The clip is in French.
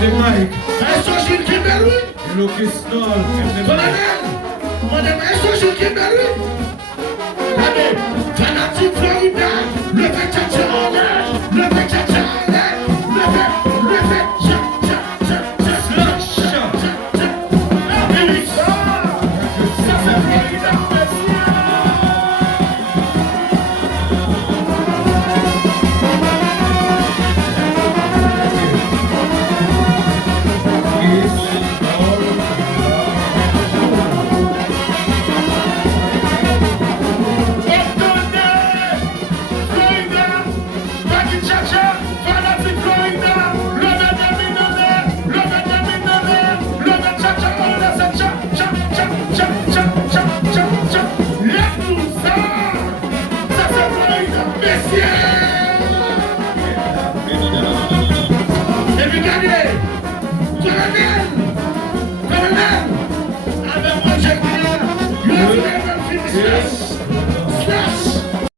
the mic. Maestro Gilles Kimberly. Hello, Crystal. And the Colonel. Madame Maestro Gilles Kimberly. Allez, Fanatic Florida. Le fait tcha-tcha. Le fait tcha-tcha. Le fait tcha-tcha. Ça c'est Florida. Et puis, regardez,